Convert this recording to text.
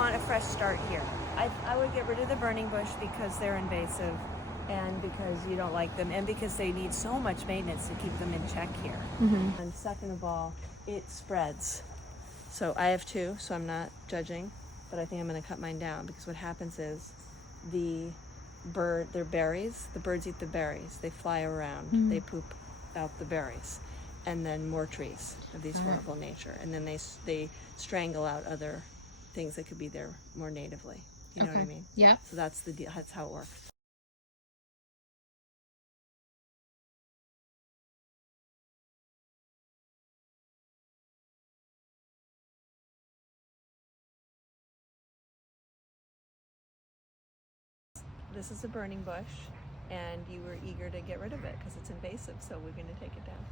want a fresh start here. I would get rid of the burning bush because they're invasive, and because you don't like them, and because they need so much maintenance to keep them in check here. And second of all, it spreads. So I have two, so I'm not judging, but I think I'm going to cut mine down, because what happens is they're berries. The birds eat the berries. They fly around. They poop out the berries, and then more trees of these horrible nature, and then they strangle out other things that could be there more natively. You know what I mean? Yeah. So that's the deal. That's how it works. This is a burning bush, and you were eager to get rid of it because it's invasive, so we're going to take it down.